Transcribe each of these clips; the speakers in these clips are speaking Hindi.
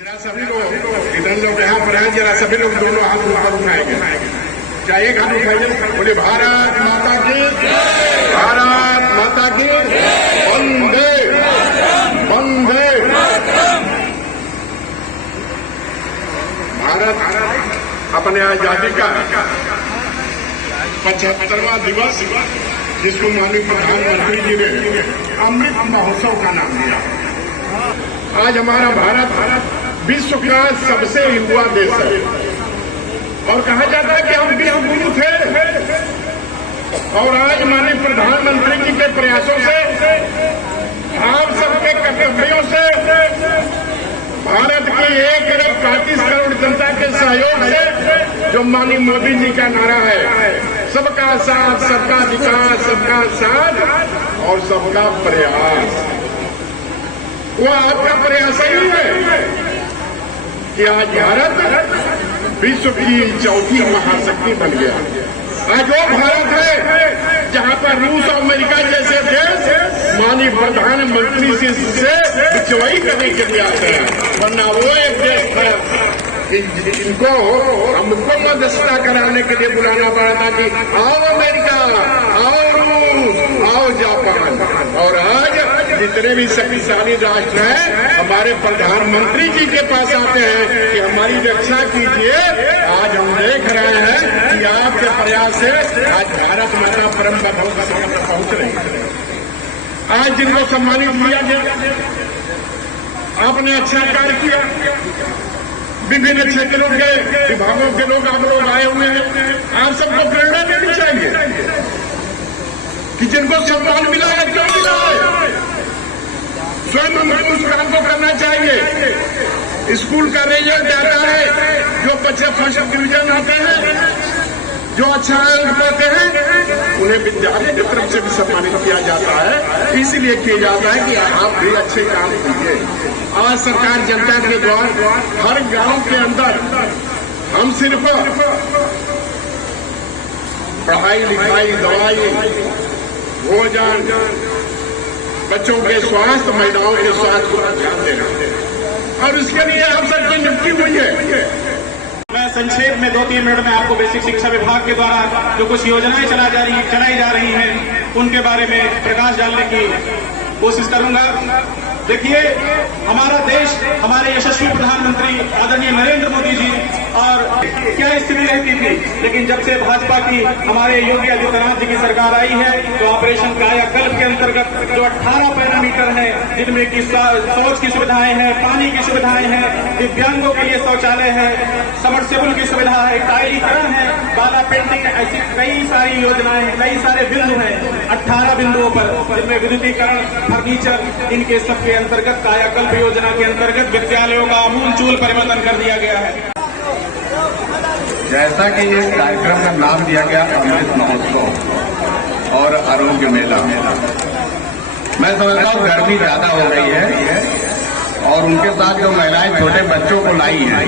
जरा सभी लोग इधर लोग यहाँ पर हैं, जरा सभी लोग दोनों हाथ ऊपर उठाएंगे। क्या एक हाथ उठाइए, बोले भारत माता की, भारत माता की, वंदे वंदे। भारत अपने आजादी का 75वां दिवस, जिसको माननीय प्रधानमंत्री जी ने अमृत महोत्सव का नाम दिया। आज हमारा भारत विश्व का सबसे युवा देश है और कहा जाता है कि हम विश्व गुरु थे। और आज माननीय प्रधानमंत्री जी के प्रयासों से, आप सबके कर्तव्यों से, भारत की 1 अरब 35 करोड़ जनता के सहयोग से, जो माननीय मोदी जी का नारा है, सबका साथ, सबका विकास, सबका साथ और सबका प्रयास, वो आपका प्रयास ही है कि आज भारत विश्व की चौथी महाशक्ति बन गया। आज वो भारत है जहां पर रूस और अमेरिका जैसे देश माननीय प्रधानमंत्री से बिचवाई करने के लिए आते हैं, वरना वो एक देश था इनको हमको मध्यस्थता कराने के लिए बुलाना पड़ा था कि आओ अमेरिका, आओ रूस, आओ जापान। और आज जितने भी शक्तिशाली राष्ट्र हैं हमारे प्रधानमंत्री जी के पास आते हैं कि हमारी रक्षा कीजिए। आज हम देख रहे हैं कि आपके प्रयास से आज भारत माता परम पद तक पहुंच रही है। आज जिनको सम्मानित किया गया, आपने अच्छा कार्य किया। विभिन्न क्षेत्रों के विभागों के लोग आप लोग आए हुए हैं। आप सबको प्रेरणा देनी चाहिए कि जिनको सम्मान मिला है, क्यों मिला है, स्वयं हमें उस काम को करना चाहिए। स्कूल का रिजल्ट आता है, जो बच्चे फर्स्ट डिवीजन आते हैं, जो अच्छा अंक पाते हैं, उन्हें विद्यालय की तरफ से भी सम्मानित किया जाता है। इसलिए किया जाता है कि आप भी अच्छे काम कीजिए। आज सरकार जनता के द्वारा हर गांव के अंदर हम सिर्फ पढ़ाई लिखाई, दवाई, भोजन, बच्चों के स्वास्थ्य, महिलाओं के स्वास्थ्य पर ध्यान दे रहे हैं और इसके लिए हम सबकी नियुक्ति हुई है। मैं संक्षेप में 2-3 मिनट में आपको बेसिक शिक्षा विभाग के द्वारा जो कुछ योजनाएं चलाई जा रही हैं उनके बारे में प्रकाश डालने की कोशिश करूंगा। देखिए, हमारा देश, हमारे यशस्वी प्रधानमंत्री आदरणीय नरेंद्र मोदी जी और क्या स्थिति रहती थी, लेकिन जब से भाजपा की हमारे योगी आदित्यनाथ जी की सरकार आई है तो ऑपरेशन कायाकल्प के अंतर्गत जो 18 पैरामीटर है, जिनमें की शौच की सुविधाएं हैं, पानी की सुविधाएं हैं, दिव्यांगों के लिए शौचालय है, सबमर्सिबल की सुविधा है, टाइलीकरण है, बाला पेंटिंग, ऐसी कई सारी योजनाएं हैं, कई सारे बिंदु हैं 18 बिंदुओं पर, जिनमें विद्युतीकरण, फर्नीचर, इनके सबके अंतर्गत कायाकल्प योजना के अंतर्गत विद्यालयों का आमूलचूल परिवर्तन कर दिया गया है। जैसा कि इस कार्यक्रम का नाम दिया गया अमृत महोत्सव और आरोग्य मेला, मैं समझता हूँ गर्मी ज्यादा हो गई है और उनके साथ जो महिलाएं छोटे बच्चों को लाई हैं,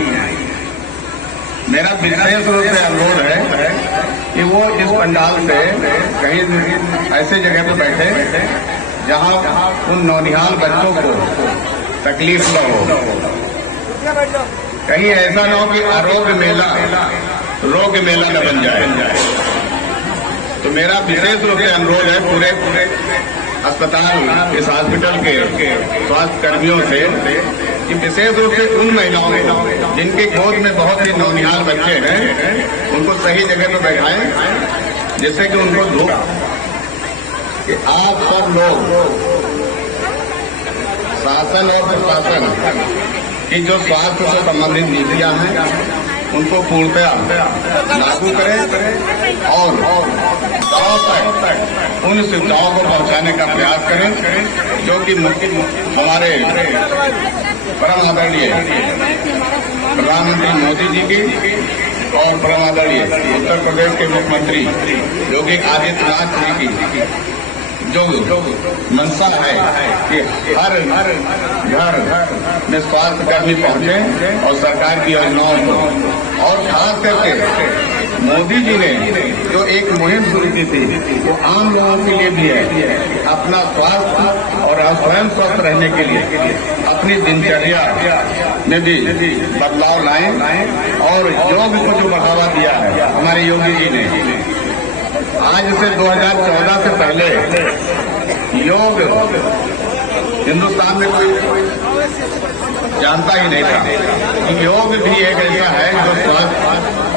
मेरा विशेष रूप से अनुरोध है कि वो इस पंडाल से कहीं ऐसे जगह पर बैठे जहां उन नौनिहाल बच्चों को तकलीफ न हो। कहीं ऐसा न हो कि आरोग्य मेला रोग मेला न बन जाए। तो मेरा विशेष रूप से अनुरोध है पूरे अस्पताल, इस हॉस्पिटल के स्वास्थ्य कर्मियों से कि विशेष रूप से उन महिलाओं को जिनके गोद में बहुत ही नौनिहाल बच्चे हैं, उनको सही जगह पर बैठाएं, जिससे कि उनको धूप कि आप सब लोग शासन और प्रशासन की जो स्वास्थ्य से संबंधित नीतियां हैं उनको पूर्णतः लागू करें और गांव तक उन सुविधाओं को पहुंचाने का प्रयास करें जो कि हमारे परम आदरणीय प्रधानमंत्री मोदी जी की और परम आदरणीय उत्तर प्रदेश के मुख्यमंत्री योगी आदित्यनाथ जी की जो मंशा है कि हर घर में स्वास्थ्य कर्मी पहुंचे और सरकार की योजनाओं को, और खास करके मोदी जी ने जो एक मुहिम शुरू की थी वो आम लोगों के लिए भी है, अपना स्वास्थ्य और स्वयं स्वस्थ रहने के लिए अपनी दिनचर्या में भी बदलाव लाए और योग को जो बढ़ावा दिया है हमारे योगी जी ने। आज से 2014 से पहले योग हिंदुस्तान में कोई जानता ही नहीं था कि योग भी एक ऐसा है जो स्वास्थ्य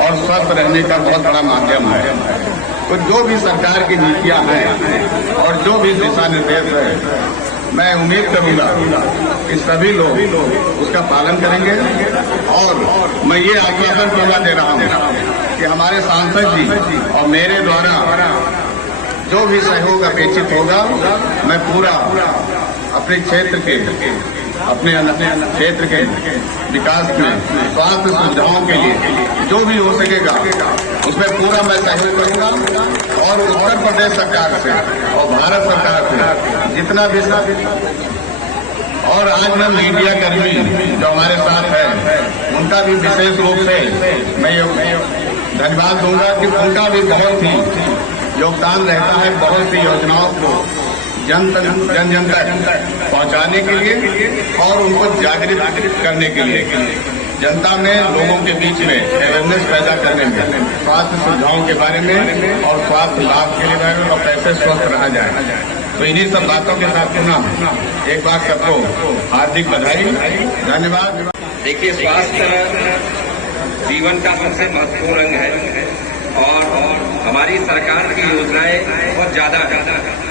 और स्वस्थ रहने का बहुत बड़ा माध्यम है। तो जो भी सरकार की नीतियां हैं और जो भी दिशा निर्देश है, मैं उम्मीद करूंगा कि सभी लोग उसका पालन करेंगे। और मैं ये आश्वासन पूरा दे रहा हूं कि हमारे सांसद जी और मेरे द्वारा जो भी सहयोग अपेक्षित होगा, मैं पूरा अपने क्षेत्र के विकास में स्वास्थ्य सुविधाओं के लिए जो भी हो सकेगा उसमें पूरा मैं सहयोग करूंगा। और उत्तर प्रदेश सरकार से और भारत सरकार से जितना भी और आज मैं मीडिया कर्मी जो हमारे साथ है उनका भी विशेष रूप से मैं धन्यवाद दूंगा कि उनका भी बहुत ही योगदान रहता है बहुत सी योजनाओं को जन जन तक पहुंचाने के लिए और उनको जागृत करने के लिए, जनता में लोगों के बीच में अवेयरनेस पैदा करने में, स्वास्थ्य सुविधाओं के बारे में और स्वास्थ्य लाभ के बारे में और कैसे स्वस्थ रहा जाए। तो इन्हीं सब बातों के साथ पुनः एक बार सबको हार्दिक बधाई, धन्यवाद। देखिए, स्वास्थ्य जीवन का सबसे महत्वपूर्ण अंग है और हमारी सरकार की योजनाएं बहुत ज्यादा है।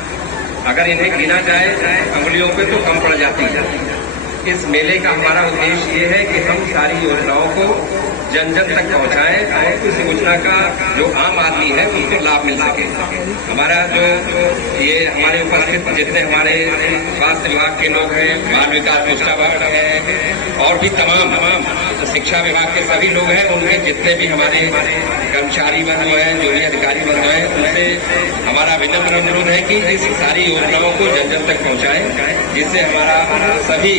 अगर इन्हें गिना जाए अंगुलियों पे तो कम पड़ जाती है। इस मेले का हमारा उद्देश्य ये है कि हम सारी योजनाओं को जन जन तक पहुंचाएं और उस योजना का जो आम आदमी है उनको लाभ मिल सके। हमारा जो ये हमारे उपस्थित जितने हमारे स्वास्थ्य विभाग के लोग हैं, बाल विकास विभाग है और भी तमाम शिक्षा विभाग के सभी लोग हैं, उनके जितने भी हमारे कर्मचारी बंधु हैं, जो भी अधिकारी बंधु हैं, उनसे हमारा विनम्र अनुरोध है कि इस सारी योजनाओं को जन जन तक पहुंचाएं, जिससे हमारा सभी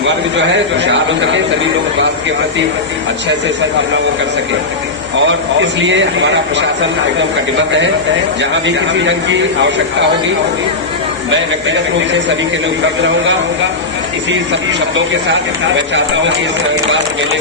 वर्ग जो है जो शामिल हो सके, सभी लोग स्वास्थ्य के प्रति अच्छे से अपना वो कर सके। और इसलिए हमारा प्रशासन एकदम कटिबद्ध है। जहां भी किसी ढंग की आवश्यकता होगी मैं व्यक्तिगत रूप से सभी के लिए उपलब्ध रहूंगा। इसी सब शब्दों के साथ मैं चाहता हूं कि इस स्वास्थ्य मेले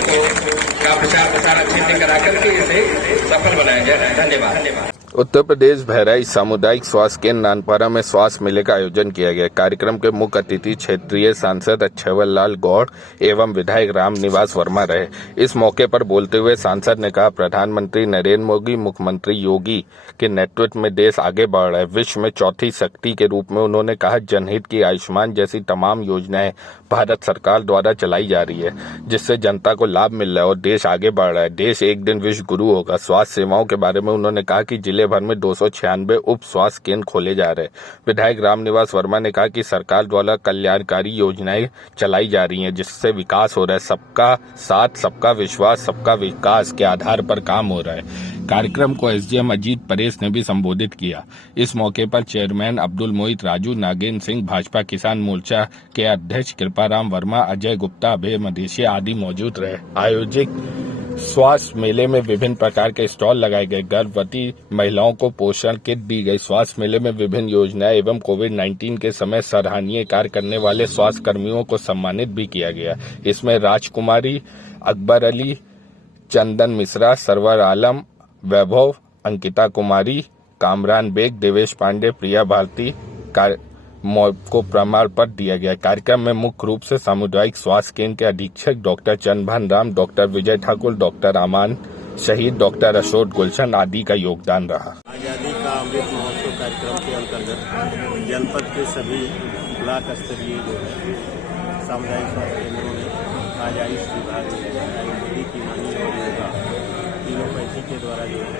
का प्रचार अच्छे से करा करके इसे सफल बनाया जाए। धन्यवाद। उत्तर प्रदेश बहराइच सामुदायिक स्वास्थ्य केंद्र नानपारा में स्वास्थ्य मेले का आयोजन किया गया। कार्यक्रम के मुख्य अतिथि क्षेत्रीय सांसद अच्छेवर लाल गौड़ एवं विधायक राम निवास वर्मा रहे। इस मौके पर बोलते हुए सांसद ने कहा, प्रधानमंत्री नरेंद्र मोदी, मुख्यमंत्री योगी के नेतृत्व में देश आगे बढ़ रहा है। विश्व में चौथी शक्ति के रूप में उन्होंने कहा, जनहित की आयुष्मान जैसी तमाम योजनाएं भारत सरकार द्वारा चलाई जा रही है, जिससे जनता को लाभ मिल रहा है और देश आगे बढ़ रहा है। देश एक दिन विश्व गुरु होगा। स्वास्थ्य सेवाओं के बारे में उन्होंने कहा कि जिले भर में 296 उप स्वास्थ्य केंद्र खोले जा रहे हैं। विधायक राम निवास वर्मा ने कहा कि सरकार द्वारा कल्याणकारी योजनाएं चलाई जा रही हैं, जिससे विकास हो रहा है। सबका साथ, सबका विश्वास, सबका विकास के आधार पर काम हो रहा है। कार्यक्रम को एसडीएम अजीत परेश ने भी संबोधित किया। इस मौके पर चेयरमैन अब्दुल मोहित, राजू नागेंद्र सिंह, भाजपा किसान मोर्चा के अध्यक्ष कृपाराम वर्मा, अजय गुप्ता, अभय मदेशिया आदि मौजूद रहे। आयोजित स्वास्थ्य मेले में विभिन्न प्रकार के स्टॉल लगाए गए। गर्भवती महिलाओं को पोषण किट दी गई। स्वास्थ्य मेले में विभिन्न योजनाएं एवं कोविड-19 के समय सराहनीय कार्य करने वाले स्वास्थ्य कर्मियों को सम्मानित भी किया गया। इसमें राजकुमारी, अकबर अली, चंदन मिश्रा, सरवर आलम, वैभव, अंकिता कुमारी, कामरान बेग, देवेश पांडे, प्रिया भारती को प्रमाण पत्र दिया गया। कार्यक्रम में मुख्य रूप से सामुदायिक स्वास्थ्य केंद्र के अधीक्षक doctor Chandrabhan Ram, doctor Vijay Thakur, doctor अमान शहीद, डॉक्टर अशोक गुलशन आदि का योगदान रहा। आजादी का अमृत महोत्सव कार्यक्रम के अंतर्गत जनपद के सभी ब्लॉक स्तरीय जो है सामुदायिक स्वास्थ्य केंद्रों में आज आयुष विभाग मोदी की मानी और योगा तीनों पैसे के द्वारा जो है